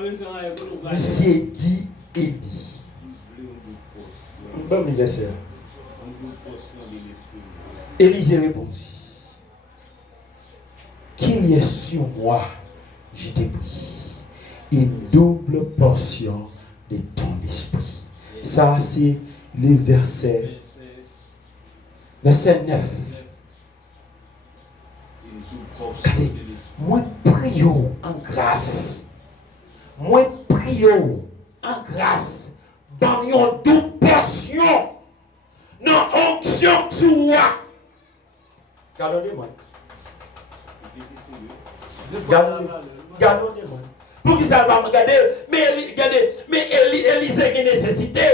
Monsieur dit et dit. Bon anniversaire. Élisée répondit, qu'il y ait sur moi, je te prie, une double portion de ton esprit. Ça, c'est le verset 9. Regardez, moi prions en grâce. Moi prions en grâce. Dans une double portion. Non, onction sur moi. Gardez-moi. Gardez-moi. Pour qui ça va me garder? Mais Élisée a nécessité.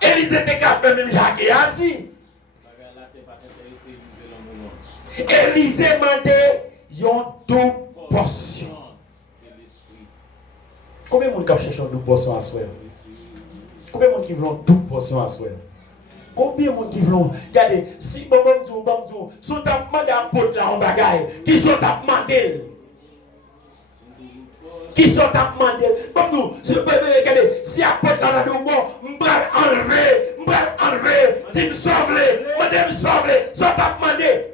Élisée était qu'à faire même Jacques et ainsi. Élisée m'a dit, une double portion. Combien de gens cherchent une double portion à soi? Combien de gens qui veulent une double portion à soi? Combien de gens qui veulent, regardez, si bon sont à demander à porte là en bagaille, qui sont à demander. Qui sont à demander. Comme nous, regardez, si à porte là dans le bon, m'enlever, tu me sauves, madame sauve, sont à demander.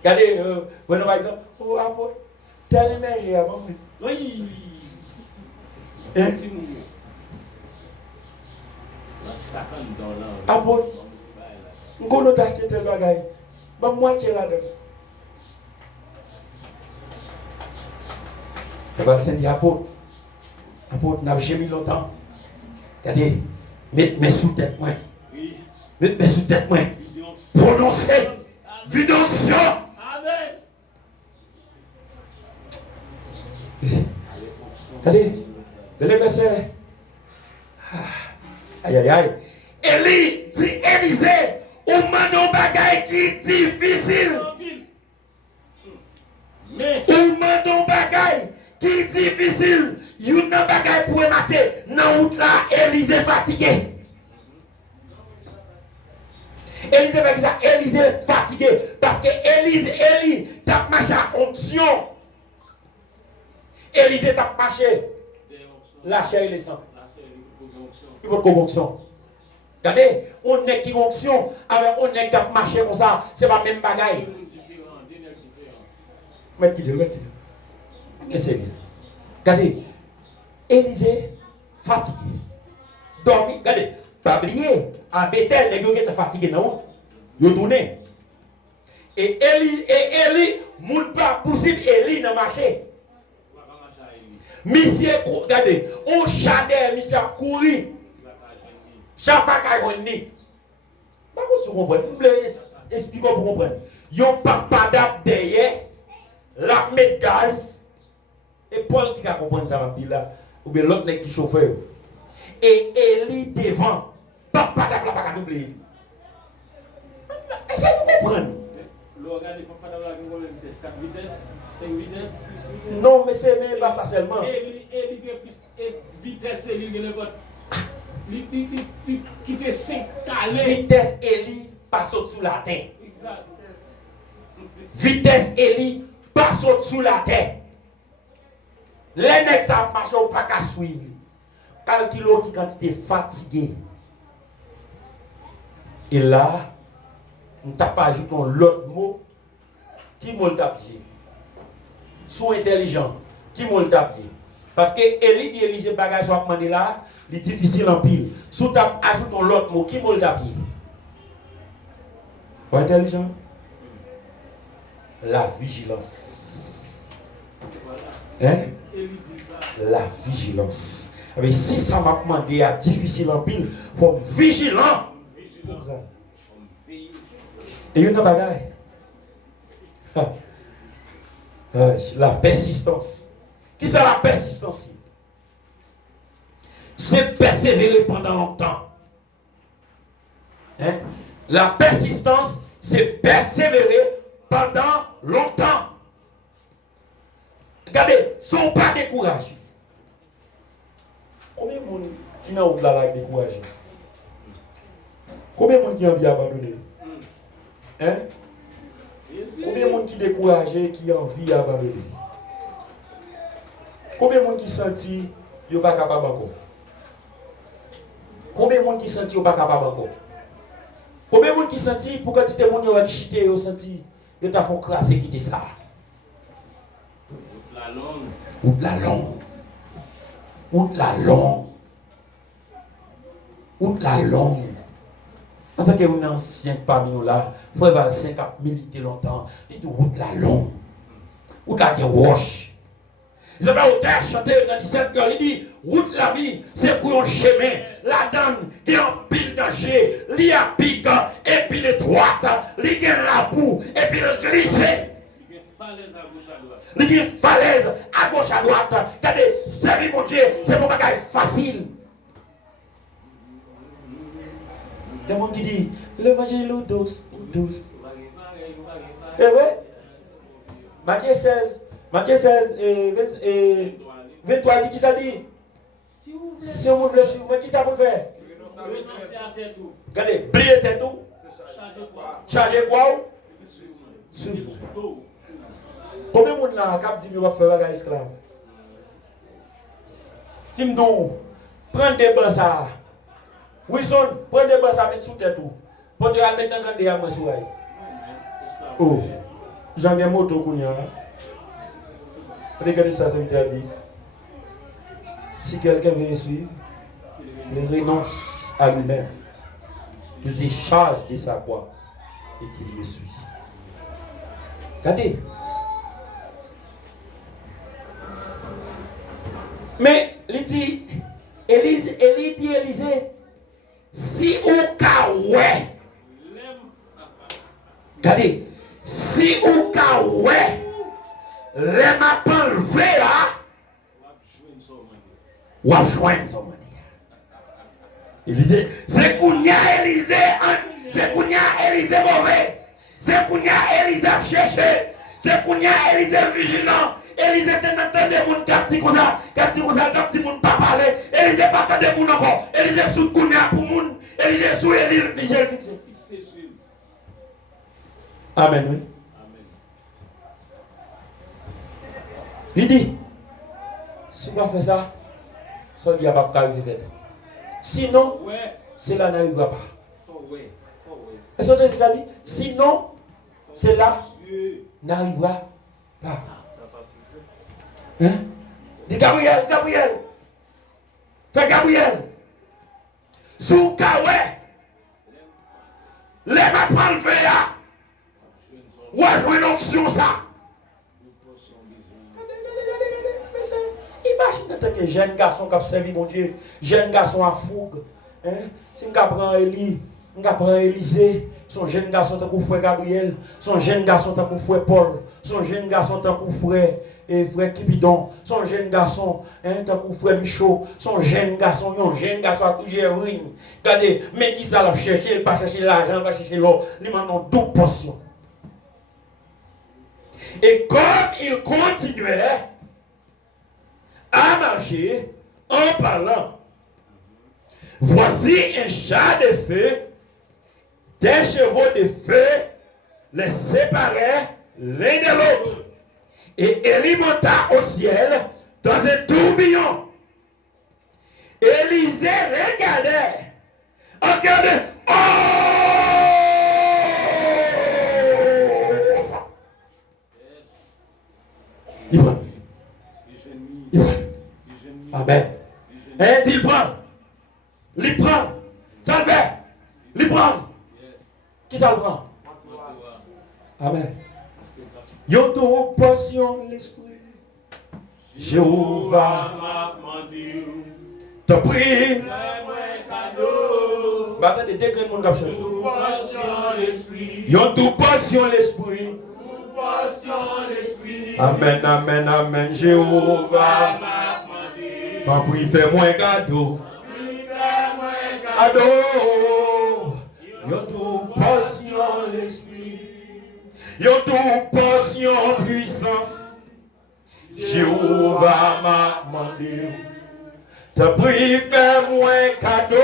Regardez, vous par exemple, oh, apôtre, tel émergé avant moi. Oui. Apôtre, nous allons acheter tel bagage. Je vais moitié là-dedans. Il va se dire, apôtre, n'a jamais mis longtemps. Regardez, mettez-moi sous tête moi. Mettez-moi sous tête moi. Prononcez. Vidation. Amen. Regardez, le verset. Aïe aïe aïe. Élie dit Élisée, ou m'a bagaille qui est difficile. Ou m'a bagaille qui est difficile. You n'a bagaille pour mater. Dans route là, Élisée fatigué. Élisée fait ça, Élisée fatigué. Parce que Élie tape marché à onction. Élisée tape marché. La chair et le sang. Il faut une onction. Regardez, on est qui onction, avec on est qui tape marché comme ça, c'est pas même bagaille. Mais qui dit, c'est bien. Regardez, Élisée fatigué. Dormi, regardez. Pas oublier, à Bethel, les gens qui étaient fatigués, non? Ils ont tourné. Et Élie, moun pas possible, Élie n'a marché. Monsieur, regardez, on chadait, monsieur a couru. Chapa Kayoni. Pas vous comprenez, expliquez pour comprendre. Yon papa d'ap derrière, la met gaz, et Paul qui a compris ça, va dire là, ou bien l'autre qui chauffeur. Et Élie devant, papa d'ap la pas doublé. Est-ce que vous comprenez? Non, mais c'est même pas ça seulement. Vitesse Élie, qui te 5 calés. Vitesse Élie passe sous la terre. Vitesse Élie passe sous la terre. Les mecs ça marche ou pas qu'à suivre. Calculo qui quantité fatigué. Et là, on t'a pas ajouté l'autre mot qui m'a tapé. Sous intelligent, qui m'a tapé. Parce que Élie dit Élisée bagage soit demandé là, il est difficile en pile. Sous t'a ajouté l'autre mot qui m'a tapé. Faut intelligent. La vigilance. Hein? La vigilance. Mais si ça m'a demandé à difficile en pile, il faut être vigilant. Et il y a une bagaille. La persistance. Qui c'est la persistance? C'est persévérer pendant longtemps. Hein? La persistance, c'est persévérer pendant longtemps. Regardez, sont pas découragés. Combien de monde qui n'a pas là découragé? Combien de monde qui a envie d'abandonner? Hein? Combien de monde qui découragé, qui envie à abandonner? Combien de monde qui senti yo pas capable encore? Combien de monde qui senti yo pas capable encore? Combien de monde qui senti pour quand des monde yo chité yo senti yo t'a font craser quitter ça? La longue. Route la longue. Route la longue. Route la longue. En tant qu'un ancien parmi nous là, il faut avoir 5 ans militer longtemps. Il dit route la longue. Route la roche. Ils ont pas chanté dans 17 heures. Il dit route la vie, c'est pour un chemin. La dame qui est en pile danger, li a pique, et puis les droites, li a la boue, et puis le glisser. Il y a une falaise à gauche à droite. Regardez, servir mon Dieu, c'est mon bagage facile. Il y a des gens qui disent l'évangile est douce, douce. Et ouais, Matthieu 16 et 23 dit qui ça dit? Si on veut suivre, qui ça peut faire? Regardez, plier tête tout. Charger quoi? Suivre. Combien de monde là qui dit que va faire un esclave? Si je prends des bancs ça. Oui, prends des bancs ça, mettre sous tête tout. Pour te mettre dans le grand débat. Oh, j'en ai un moto qu'on y a. Regardez ça, ça veut dire. Si quelqu'un veut suivre, il renonce à lui-même. Qu'il se charge de sa croix et qu'il me suit. Regardez. Mais il dit, Élisée, si ou ka ouais, regardez, si ou ka ouais, les m'appelle là, ou à joindre son mari. Élisée, c'est Kounia Élisée, c'est Kounia Élisée mauvais, c'est Kounia Élisée cherché, c'est Kounia Élisée vigilant. Élisée t'entend des gens qui comme ça, qui ne pas parler. Élisée pas attendre des gens encore. Élisée sous Kounia pour moun. Élisée sous Élisée fixé. Amen, oui. Il dit, si on fait ça, ça ne va pas arriver. Sinon, cela n'arrivera pas. Est-ce que tu as dit? Sinon, cela n'arrivera pas. Hein? Dis Gabriel. Fais Gabriel. Sous Kawé. Les ma prendre le verre. Ou à jouer une option ça. Imagine que jeune garçon qui a servi mon Dieu. Jeune garçon à fougue. Hein? Si on prend Élie. On prend Élisée, son jeune garçon tant qu'on frère Gabriel, son jeune garçon tant qu'on frère Paul, son jeune garçon tant qu'on frère Kipidon, son jeune garçon tant qu'on frère Michaud, son jeune garçon à toujours rien. Regardez, mais qui ça l'a cherché, il pas chercher l'argent, il va chercher l'or, il m'a donné 2 portions. Et comme il continuait à marcher en parlant, voici un char de feu. Des chevaux de feu les séparaient l'un de l'autre. Et Élie monta au ciel dans un tourbillon. Élisée regardait. Regardez. Oh! Il prend. Amen. Il prend. Ça le fait. Il prend. Qui ça le prend? Amen. Yo tout portion l'esprit. Jéhovah t'as pris. Bah attendez, deux grands monde qui chantent. Yo tout portion l'esprit. Amen. Jéhovah t'as pris, fais-moi cadeau. Yo tout portion l'esprit. Yo tout portion puissance. Jéhovah m'a demandé. T'as pris, fais-moi cadeau.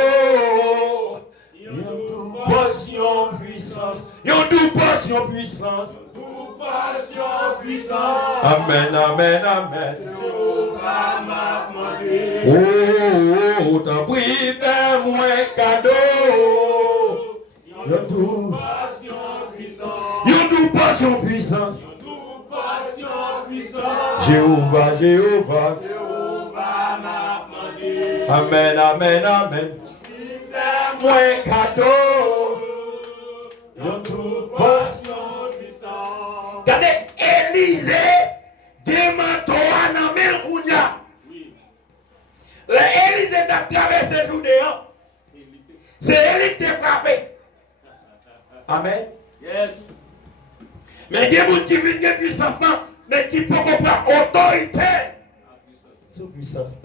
Yo tout portion puissance. Yo tout portion puissance. passion puissante. Amen, amen, amen. Jéhovah m'a demandé. Oh, t'as pris, fais-moi un cadeau. Yon tout Passion puissante. Yon tout passion puissance. Tout passion puissante. Jéhovah, Jéhovah. Jéhovah m'a demandé. Amen, amen, amen. Fais-moi un cadeau. Yon tout passion. Regardez, Élisée, démanteau à Namel Kounia. Élisée a traversé tout dehors. C'est elle qui t'a frappé. Amen. Yes. Mais il y a des gens qui viennent de puissance, mais qui peuvent comprendre autorité. Sous puissance.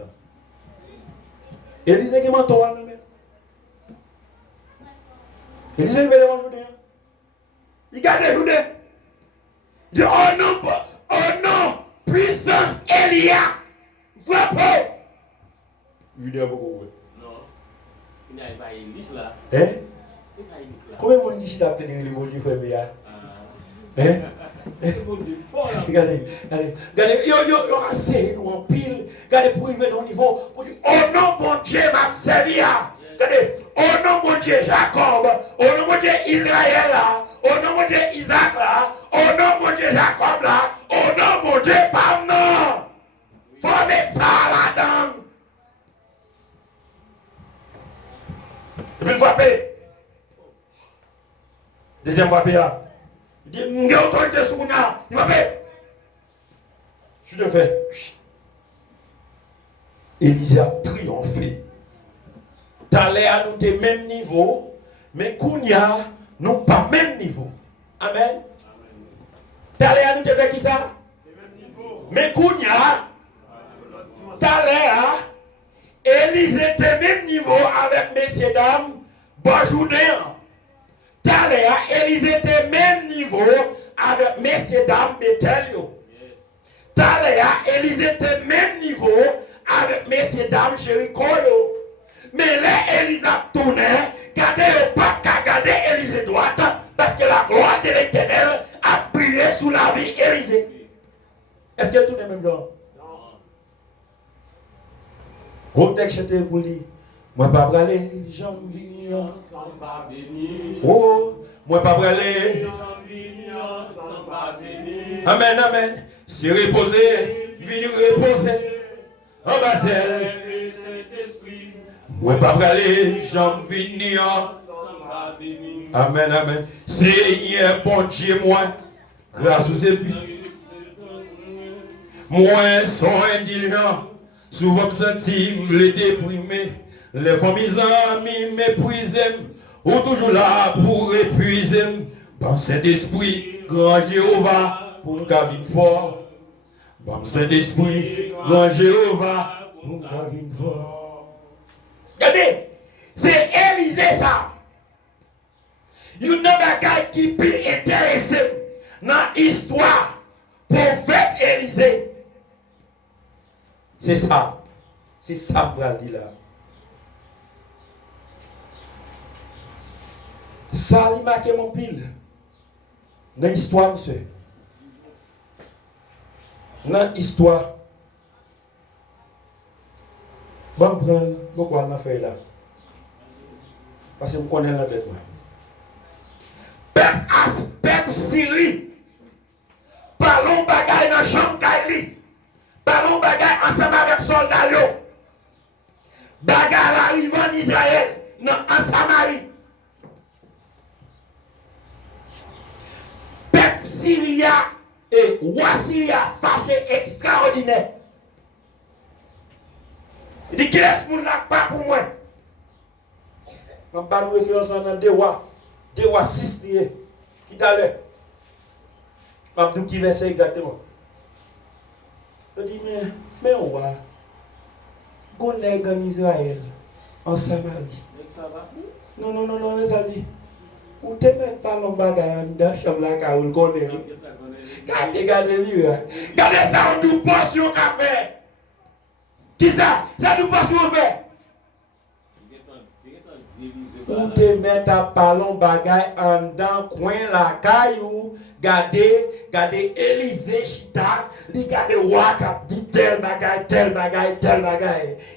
Élisée qui est manteau à Namel. Élisée veut les manger dehors. Il garde les journées. Il dit, oh non, puissance Elia. Frappe. Vidéo beaucoup. Non. Il n'y a pas élite là. Hein? Il n'y a pas élite là. Combien de monde dit qu'il a appelé les bons frères Béa? Hein? Regardez, yo assez en pile. Regardez pour arriver au niveau pour dire, oh non, bon Dieu m'a servi. Regardez, oh non, mon Dieu Jacob, oh non, mon Dieu Israël là, oh non, mon Dieu Isaac là, oh non, mon Dieu Jacob là, oh non, mon Dieu Pam non. Faut mettre ça là-dedans. Et puis frapper. Deuxième frappé là. Il dit, il y a autorité sur moi. Il va faire. Je te fais. Élisée a triomphé. T'allais à nous de même niveau, mais Kounia, nous pas même niveau. Amen. T'allais à nous de faire qui ça? Mais Kounia, t'allais à Élisée de même niveau avec messieurs dames, bonjour d'ailleurs. T'allais à Élisée de même niveau avec messieurs dames Bethelio. T'allais à Élisée de même niveau avec messieurs dames Jéricho. Mais là, Élisée a tourné, gardez pas qu'à garder Élisée droite, parce que la gloire de l'Éternel a brillé sous la vie d'Élisée. Est-ce que tout est même genre? Non. Gros texte était pour lui. Moi pas braler, j'en vis ensemble pas béni. Oh, moi pas braler, j'en vis ensemble pas béni. Amen, amen. C'est reposer, venir reposer. En bas elle, Saint-Esprit. Moi pas braler, j'en vis ensemble pas béni. Amen, amen. Seigneur bon Dieu moi, grâce aux épis. Moi sont indulgents, souvent me sentis les déprimés. Les familles amis méprisent, ou toujours là pour épuiser. Bon Saint-Esprit, grand Jéhovah, pour me gagner fort. Bon Saint-Esprit, grand Jéhovah, pour me gagner fort. Regardez, c'est Élisée ça. Il y a une bagaille qui peut intéresser dans l'histoire. Prophète Élisée. C'est ça. C'est ça que je dis là. Ça, il marque mon pile. Dans l'histoire, monsieur. Dans l'histoire. Bon, prendre, pourquoi on a fait là? Parce que vous connaissez la tête. Peuple Syrie. Parlons bagaille dans la chambre Kaili. Parlons bagaille ensemble avec soldats. Bagaille arrive en Israël, en Samarie. Peuple Syria et roi Syria fâché extraordinaire. Il dit, qui est-ce qu'on n'a pas pour moi? Je ne vais pas nous référence dans deux rois 6 liés. Qui t'allait? Je ne sais pas qui verset exactement. Je dis, mais on va. Qu'on est en Israël, en Samarie. Non, mais ça dit. Ou te mets pas l'homme bagaille dans la chambre là, car on connaît. Regardez-lui. Regardez ça, on nous portion qu'a fait. Qui ça? Ça nous portion fait. Ou te mettre à parler bagay en dans coin la caillou, gade Élysée Chita, li gade wak ap dit tel bagay.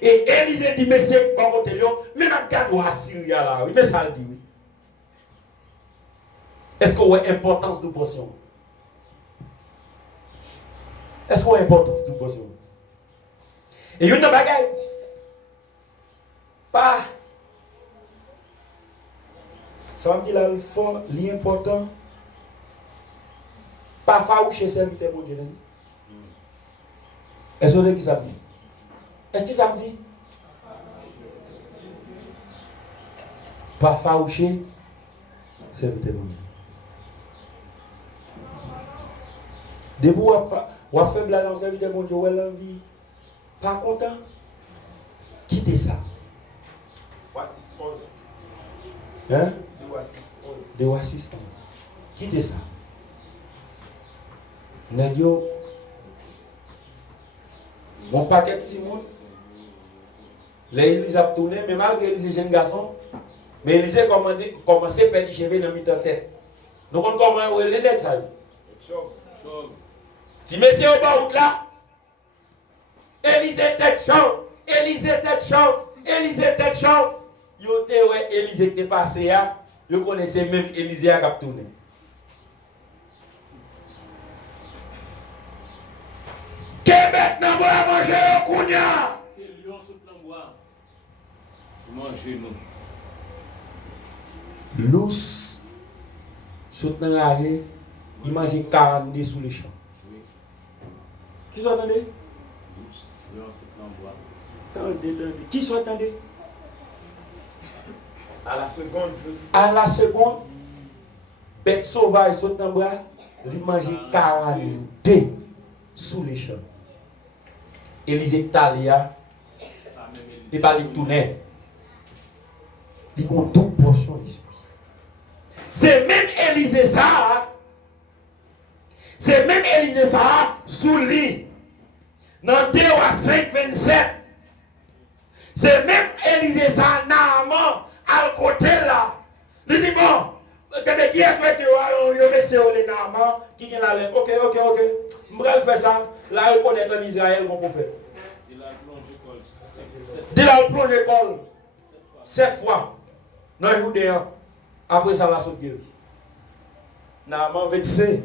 Et Élysée dit mais c'est pas côté yo, mais n'a gade wa Syria là, oui mais ça le dit oui. Est-ce qu'on a importance de portion? Est-ce qu'on a importance de portion? Et yon nan bagay pas ça me dit là le fort, l'important pas faroucher serviteur mon Dieu. Est-ce que qui ça me dit? Et qui ça me dit? Pas faroucher serviteur mon Dieu. Debout ou a fait blague dans serviteur mon Dieu, ou l'envie pas content. Quittez ça. Hein? 2 à 6 11. Quittez ça. Nègyo. Mon paquet petit monde. L'Élise a tourné, mais malgré Élise jeune garçon, mais Élise a commencé à perdre les cheveux dans la tête. Nous comprenons comment elle est ça. Si monsieur au bas route là, Élise tête chaud, tête chaud. Yo te ouais Élise qui passé là, yo connaissez même Élise a cap tourner. Québec n'a pas manger au kounya. Que lion sous plan bois. Manger nous. Lous saute dans la rue, il mange 42 sous les champs. Qui sont attendez? Lion sous plan bois. Attendez. Qui sont attendez? À la seconde, Bête sauvage saute dans le bras, il mange 42 sous les champs. Élise Talia, il va lui tourner. Il compte toute portion de l'esprit. C'est même Élise ça. C'est même Élise ça sous lui. Dans 2 à 5, 27. C'est même Élise ça, Naaman, à côté là. Il dit bon, regardez qui a fait de monsieur les Naaman, qui vient là. Ok. Je vais faire ça. Là, reconnaître l'Israël qu'on peut faire. Il a plongé l'école 7 fois. Non, il est dehors. Après ça, la saute guéri. Naaman vexé.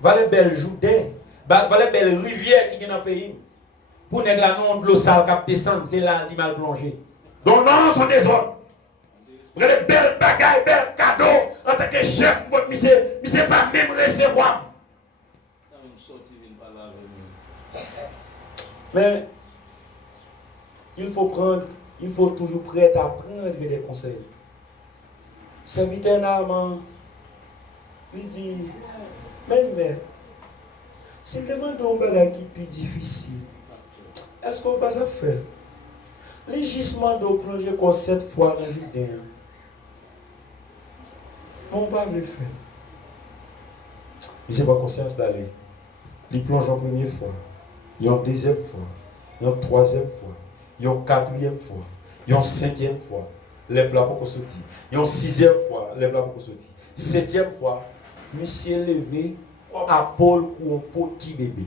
Va les belles journées. Va les belles rivières qui sont dans le pays. Pour ne pas non de l'eau sale qui descend, c'est là qui mal plongé. Donc non, sont des autres. Vous avez des belles bagailles, belles cadeaux. En tant que chef, mais c'est pas même recevoir. Mais il faut toujours prêt à prendre des conseils. Serviteur Naaman, il dit, mais s'il demande un bagage qui est plus difficile, est-ce qu'on va le faire? Les gisements d'eau plongés comme 7 fois dans le Jourdain. On ne va pas le faire. Il n'a pas conscience d'aller. Il plonge en première fois, il en deuxième fois, il en troisième fois, il en quatrième fois, il en cinquième fois, les plats pour sortir. Il en sixième fois, les plats pour sortir. Septième fois, monsieur levé à Paul pour un petit bébé.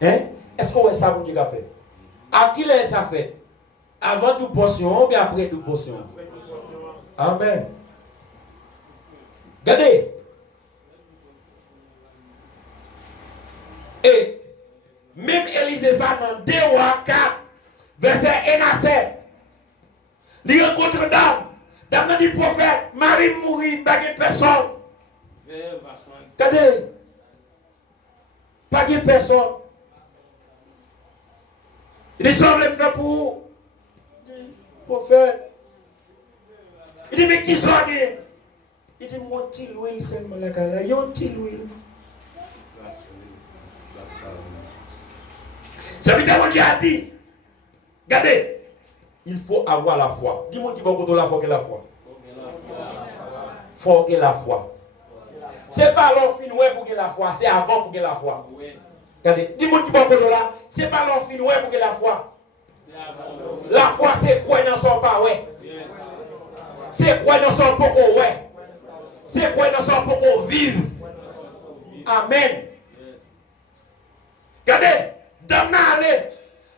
Hein? Est-ce qu'on va savoir ce qu'il a fait? À qui l'a ça fait? Avant toute portion ou bien après toute portion? Amen. Regardez. Et même Élise ça dans 2 ou 4, verset 1 à 7. Il rencontre dame. Dame dit prophète, Marie mourit, pas de personne. Regardez. Pas de personne. Il dit, ça, me faire pour prophète. Il dit, mais qui soit dit? Il dit, moi, petit l'huile seulement la cala. Il y a un petit l'huile. Ça veut dire que Dieu a dit, regardez, il faut avoir la foi. Dis-moi qui va contre la foi que la foi. Faut que la foi. C'est pas l'offre pour que la foi, c'est avant pour que la foi. Regardez, dis-moi qui va contre là, c'est pas l'offre pour que la foi. La foi, c'est quoi dans son pas, ouais. C'est quoi dans son pour qu'on ouais. C'est quoi dans son pour qu'on vive. Amen. Regardez, dame n'a allé,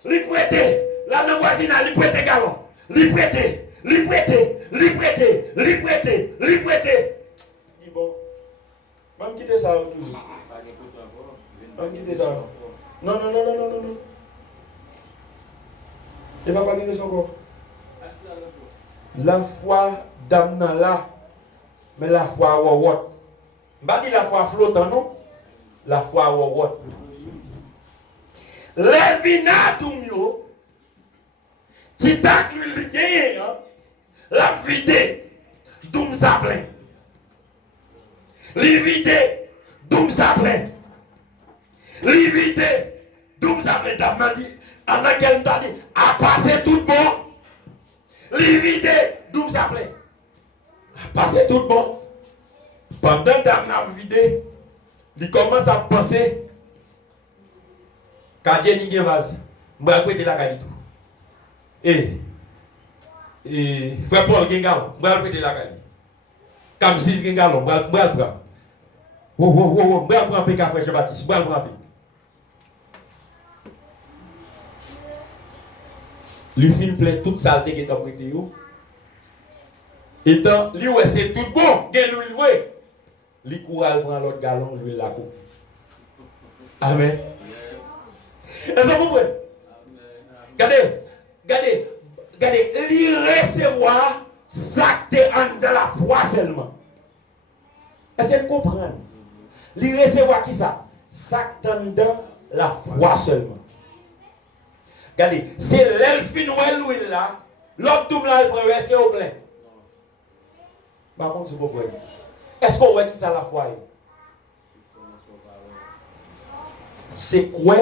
lui prêter, la même voisine a lui prêter galon, lui prêter. Dis bon, même quitter ça toujours. Même quitter ça. Non. Et pas quitter ça encore. La foi dame n'a là, mais la foi wawot. Pas dit la foi flottant non, la foi wawot. Les vinatum yo, si t'as lui gagné, la vide, doum sa plein. Li vide, doum sa plein. Li vide, doum sa plein. T'as m'a dit, en a quel t'a dit, a passé tout bon. Li vide, doum sa plein. A passé tout bon. Pendant que n'a vide, il commence à penser. Quand Dieu n'y a pas, je vais prêter la qualité. Et frère Paul Gengalon, je vais prêter la qualité. Comme si Gengalon, je vais prendre. Je vais prendre un peu de café, frère Baptiste, je vais prendre un peu. Le film plein toute saleté qui est prêté. Et tant, lui, c'est tout bon, il l'huile, ouais. Lui, courage prend l'autre galon, l'huile la coupe. Amen. Est-ce que vous comprenez? Regardez, lui recevoir ça qui est en de la foi seulement. Est-ce que vous comprenez? Lui recevoir qui ça? Ça qui est en de la foi seulement. Regardez, c'est l'elfine ou l'huile là, l'autre double là, est-ce que vous plaît? Par contre, vous comprenez? Est-ce que vous voyez qui ça la foi? C'est quoi?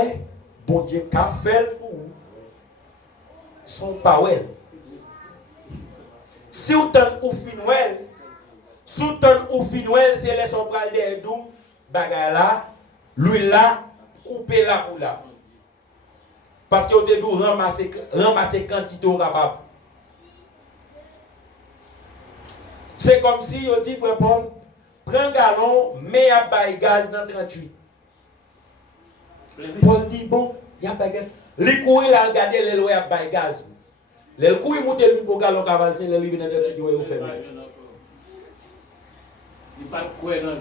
Bon Dieu, qu'a fait pour vous? Son parole. Si vous tenez ou finouel, si vous tenez ou finouel, c'est les son pral de doum, bagay là, l'huile là, couper là ou là. Parce que vous devez ramasser quantité au capable. C'est comme si vous dit, frère Paul, prends un galon, mets un bail gaz dans 38. Paul dit, bon, il y a pas de gaz. Les couilles, il a regardé les lois à gaz. Les couilles, il monte l'une pour galon avancer, les livres dans 38, il va faire. Il pas de quoi, non.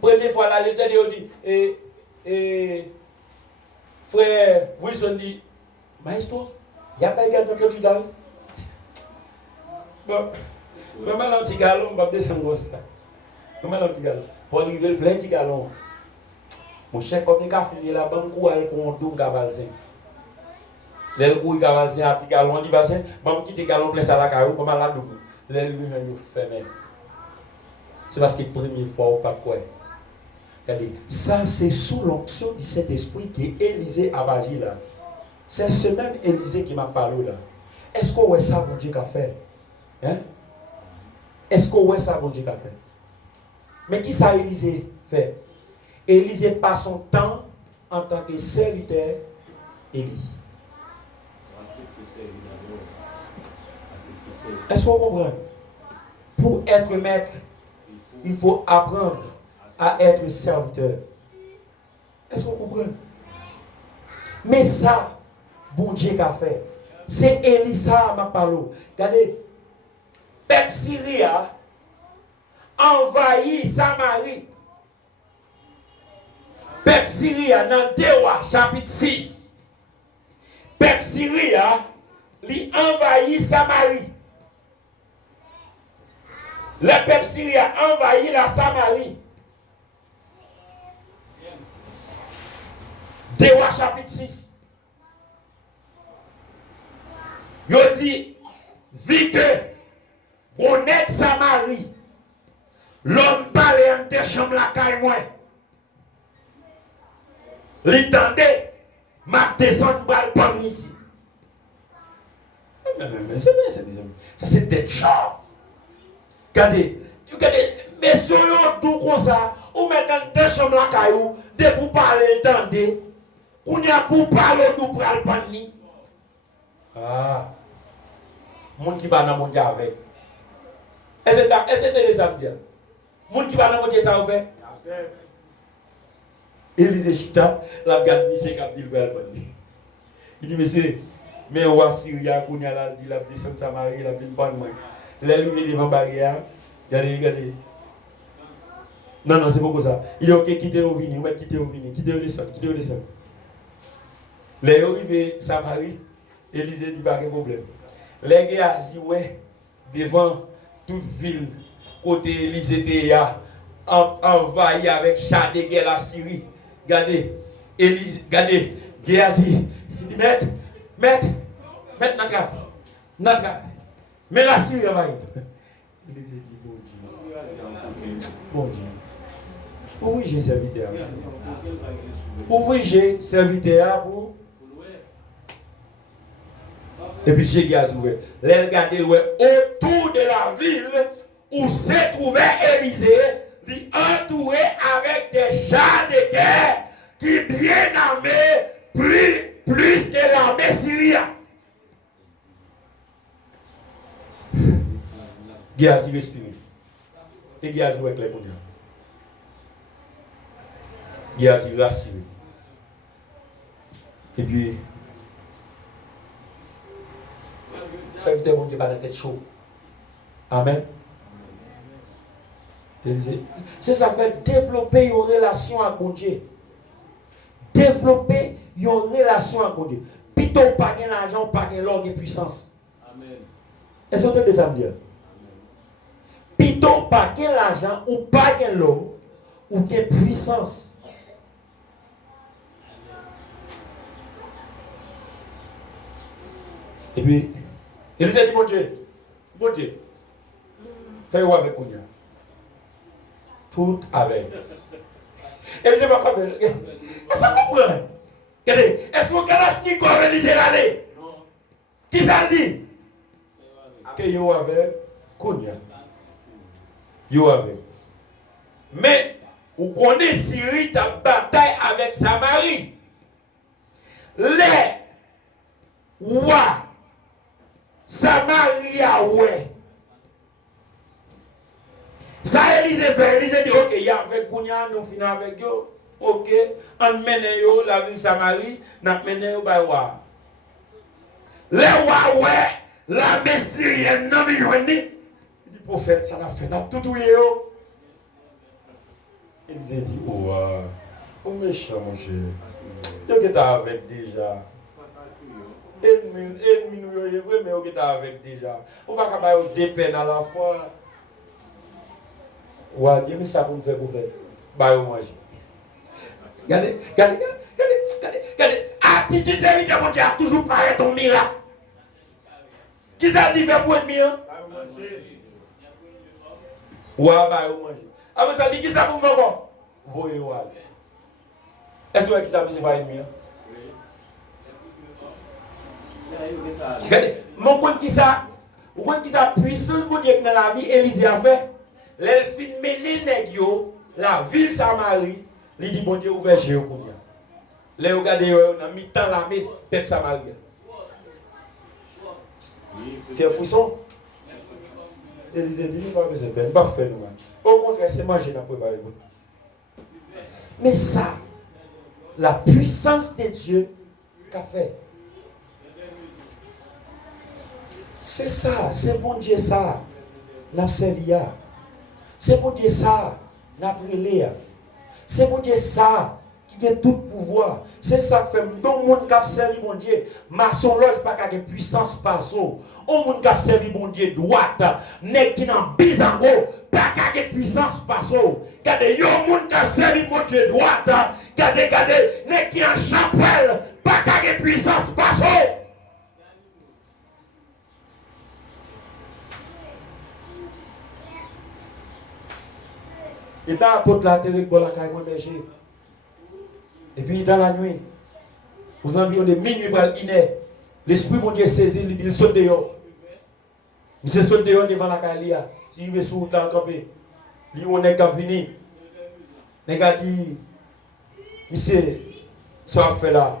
Première fois là, l'État dit, frère Wilson dit, maestro, il y a pas de gaz dans 38 là. Bon, je vais un petit galon, je vais descendre comme ça. Je vais un petit galon. Pour arriver plein de galons. Mon cher, comme il a fini là, je vais pour un doux cavalcin. Les couilles cavalcin à petit galon, il va se quitter galon plein ça la carreau, comme la double. Les lui nous fermer. C'est parce que la première fois, pas quoi. Regardez, ça c'est sous l'onction du Saint-Esprit qui est Élisée à Bagil là. C'est ce même Élisée qui m'a parlé là. Est-ce qu'on voit ça, mon Dieu, qu'a fait? Hein? Est-ce qu'on voit ça, mon Dieu, qu'a fait? Mais qui ça Élisée fait? Élisée passe son temps en tant que serviteur Élie. Est-ce qu'on comprend? Pour être maître, il faut apprendre à être serviteur. Est-ce qu'on comprend? Mais ça, bon Dieu qu'a fait. C'est Élisa m'a parlé. Regardez, peuple syrien envahit Samarie. Peuple syrien dans 2 Rois chapitre 6. Peuple syrien lui envahit Samarie. Le peuple syrien envahit la Samarie. 2 Rois chapitre 6. Il dit, vu que on est Samarie, l'homme parle en te chambre la caille moi. L'entendez, ma descente va le prendre ici. Mais c'est bien. Ça c'est des chats. Regardez, mais si on tout comme ça, ou mettez te chambre la caille, de pour parler, entendez, on y a pour parler, nous pour le prendre. Ah. Moun qui va dans mon Dieu avec. Est-ce que c'est ça me dire? Moun qui va dans mon Dieu ça avec. Élise Chita, la garde Michel qui a dit le il dit monsieur, mais roi Syria qu'on y a là, il a descendu Samarie, il a dit bonne main. Il est arrivé devant barrière, regardez. Non, c'est pas comme ça. Il est ok, quittez au vini, quittez au descendre. Les est arrivé Samarie, Élise dit pas de problème. Les gars a dit ouais, devant toute ville, côté Élise était envahi avec char de guerre la Syrie. Regardez, Élise, regardez, Géasi, il dit maître, notre gars, mais la Syrie va y. Élise dit bon Dieu. Oui, j'ai serviteur. Oui, j'ai serviteur pour. Et puis j'ai Géasi, les regardez autour de la ville où s'est trouvé Élisée. Entouré avec des chars de guerre qui bien armés plus que l'armée syrienne. Géasi respire. Et Géasi avec les condamnés. Géasi rassure. Et puis, ça veut dire que Dieu va la tête chaud. Amen. C'est ça fait développer une relation avec mon Dieu. Développer une relation avec mon Dieu. Plutôt pas de l'argent, pas de l'or de puissance. Amen. Est-ce que vous entendez ça me dire? Plutôt pas de l'argent ou pas de l'or ou de puissance. Et puis, il dit mon Dieu, fais-vous avec Kounia. Tout avec. Et je vais pas faire. Est-ce que vous comprenez? Est-ce que vous connaissez Nicolas Élisée allé? Qui ça dit? Que vous avec Kounia. Vous avec. Mais vous connaissez Syrie, ta bataille avec Samarie. Les rois Samaria, ouais. Ça, Élisée fait, Élisée dit, ok, il y a avec Kounia, nous finissons avec eux. Ok, on mène la ville Samarie, nous menons au roi. Les rois, ouais, l'armée syrienne, non, mais il dit, prophète, ça l'a fait, n'a tout ouillé. Élisée dit, oh, méchant, mon cher. Il est avec déjà. Ennemi, nous, il est vrai, mais il est avec déjà. On va pas avoir deux peines à la fois. Ouais, Dieu, mais ça pour me faire pour faire. Bah, au manger. Regardez. Attitude serviteur, mon Dieu, a toujours parlé ton miracle. Qui ça dit faire pour être mieux? Ouais, bah, au manger. Après ça dit qui ça pour me faire quoi? Voyez, ouais. Est-ce que qui ça pour faire mieux? Regardez, mon compte qui ça? Vous compte qui ça puissance pour Dieu dans la vie, Élisée a fait? Les filles menées négio, la ville Samarie, il dit bon Dieu ouvert chez eux. Les regardez dans mi-temps la messe, peuple Samarie. C'est un frisson. Élisée dit il ne va pas faire nous. Au contraire, c'est manger dans préparer. Mais ça, la puissance de Dieu qu'a fait. C'est ça, c'est bon Dieu ça. L'a servi. C'est pour Dieu ça, n'a brûlé. C'est pour Dieu ça, qui a tout pouvoir. C'est ça qui fait, tout le monde qui a servi mon Dieu, maçon loge pas qu'à puissance par son. Au monde qui a servi mon Dieu droite, n'est qui n'a bizango, pas qu'à puissance par son. Regardez, yon monde qui a servi mon Dieu droite, regardez, n'est qui en chapelle, pas qu'à puissance par son. Il était apôtre la terre pour la caille berger. Et puis dans la nuit, aux environs de minuit pour l'iné, l'esprit mon Dieu saisi, il dit il saute dehors. Il se saute dehors devant la caille. Si il veut sur la camper, il on est qu'à venir. Les gars dit, monsieur, soit fait là.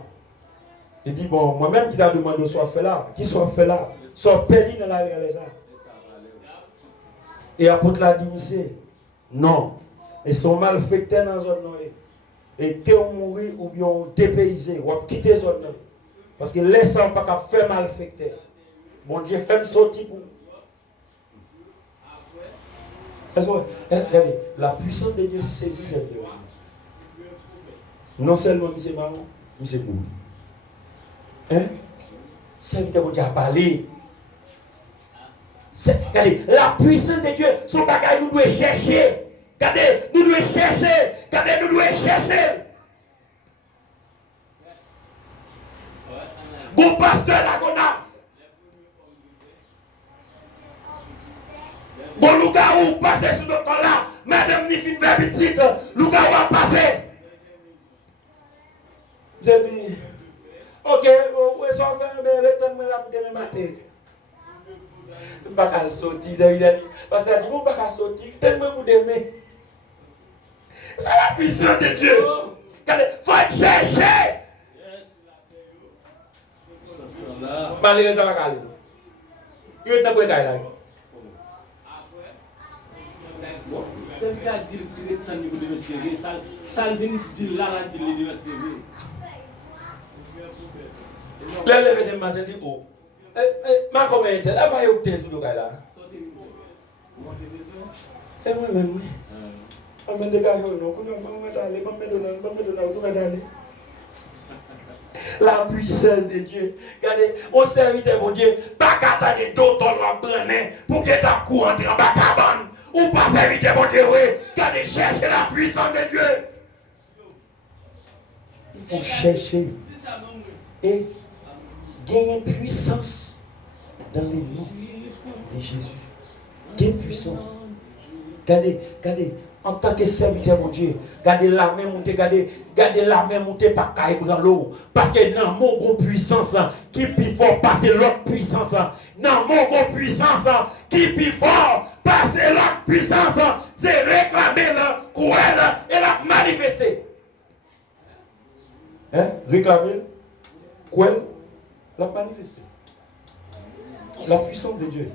Il dit bon, moi-même qui t'a demandé soit fait là, qui soit fait là. Sont perdus dans la réalité. Et apôtre l'a dit, non. Ils sont malfaiteurs dans la zone. Et que on mourir ou bien on dépaysé, ou quitter la zone. Parce que les gens ne peuvent pas faire malfaiteur. Bon Dieu fait me sortir pour. Regardez, la puissance de Dieu saisit cette vidéo. Non seulement M. Marron, M. Boui. Hein? C'est vidéo que Dieu a parlé. Regardez, la puissance de Dieu, son bagage, nous devons chercher. Regardez, nous devons chercher. Regardez, nous devons chercher. Bon pasteur là qu'on a. Bon loup-garou passer sur notre temps là. Madame ni fin faire petite. Loup-garou a passé. Vous avez vu? Ok, où est-ce qu'on fait? Mais retourne-moi là pour demain matin. Je ne peux pas sortir. Parce que je ne peux pas sortir. Tellement pour demain. C'est la puissance de Dieu. Il faut chercher. Malheureusement, il y a une bonne là. C'est le cas de dire que tu as dit que tu devais servir. Ça vient de dire là, tu devais servir. Là, le matin, dit oh. Ma commune est là, va y obtenir ce gars là. Et moi-même, oui. On me dégage, non, la puissance de Dieu. Regardez, on serviteur mon Dieu, pas qu'attendre d'autres lois brûler pour que ta cour entre en bas cabane. Ou pas serviteur mon Dieu, oui. Regardez, chercher la puissance de Dieu. Il faut chercher et gagner puissance dans les noms de Jésus. Gagner puissance. Regardez, en tant que serviteur, mon Dieu, gardez la main montée, gardez la main montée par l'eau. Parce que dans mon gros puissance, qui peut fort passer l'autre puissance. Dans mon gros puissance, qui peut fort passer l'autre puissance, c'est réclamer la cruelle et la manifester. Hein? Réclamer, cruelle, la manifester. La puissance de Dieu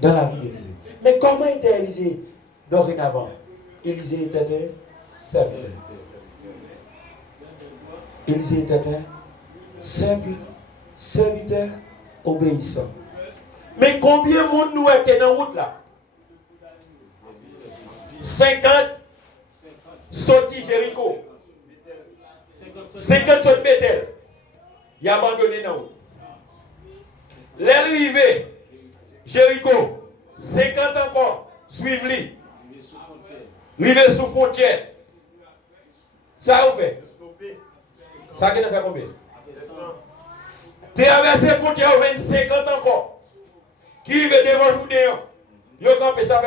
dans la vie d'Élisée. Mais comment était Élisée dorénavant? Élisée était un serviteur. Élisée était un simple serviteur obéissant. Mais combien de monde nous était dans la route là? 50 sortis Jéricho. 50 sortis Bethel. Il a abandonné dans la route. L'arrivée, Jéricho, 50 encore, suivez-lui. Rive sous frontière. Ça vous fait? Ça qui nous fait combien? Traverser frontière 50 encore. Qui rive devant Joudéen. Yo campé ça fait